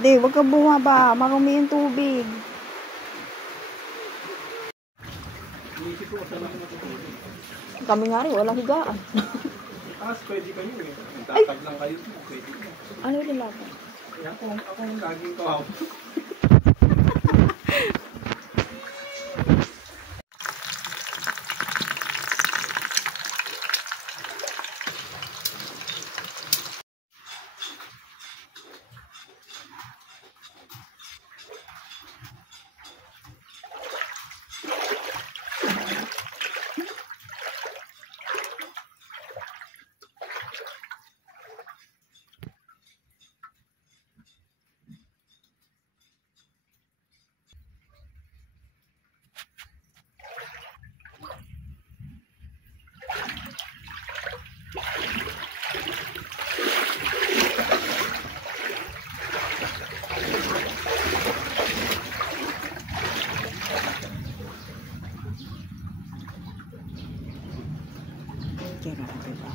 Hindi, wag ka bumaba. Marumi yung tubig. Kami nga rin, walang higaan. Pwede kayo eh. Tatag lang kayo. Pwede ka. Ano yung laban? Ako laging kawawa. Grabe ba?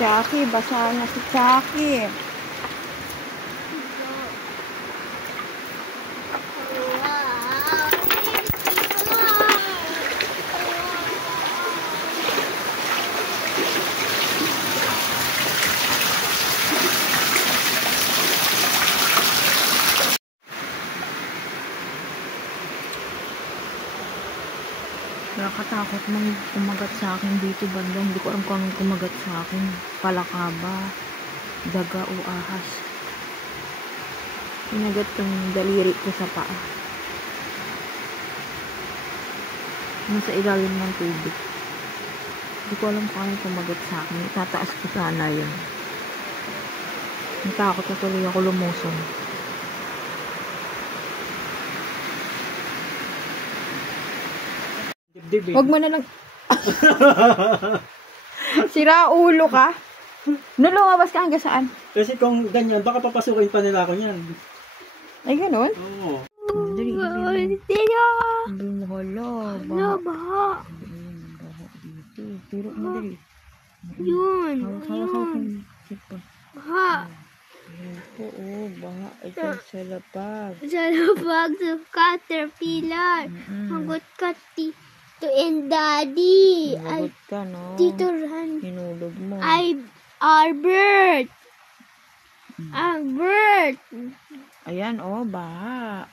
Chucky, basa na si Chucky. Nakakatakot mang kumagat sa akin dito banda. Hindi ko alam kung anong kumagat sa akin. Palakaba, daga o ahas. Pinagat yung daliri ko sa paa. Nasa ilalim ng tubig. Hindi ko alam kung anong kumagat sa akin. Itataas ko sana yun. Natakot na tuloy ako lumusong. Huwag mo na lang. Sira ulo ka. Nung lumabas ka hanggang saan? Kasi kung ganyan, baka papasukin pa nila ako yan. Ay, ganun? Oo. Dali, dali. Hala, baha. Dito. Tiro mo dali. Yun. Hawak-hawak. Baha. Oo, baha. Ito sa lapag. Sa labag sa caterpillar. Magot ka Tito and Daddy. Magot ka, no? Tito Ran. Hinulog mo. Albert. Albert. Ayan, oh, baha.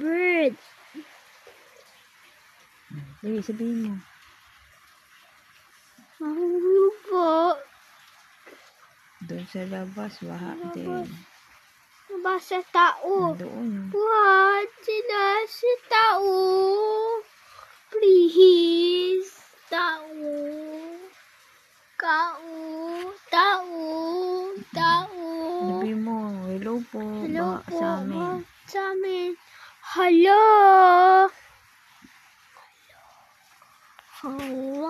Albert. Dali, sabihin mo. Mahulog po. Doon sa labas, baha din. Nabasa tao. Doon. What? Sila si tao. Please. Tao. Tao. Sabi mo, hello po. Hello Baha po. sa amin. Sa amin. Hello. Hello.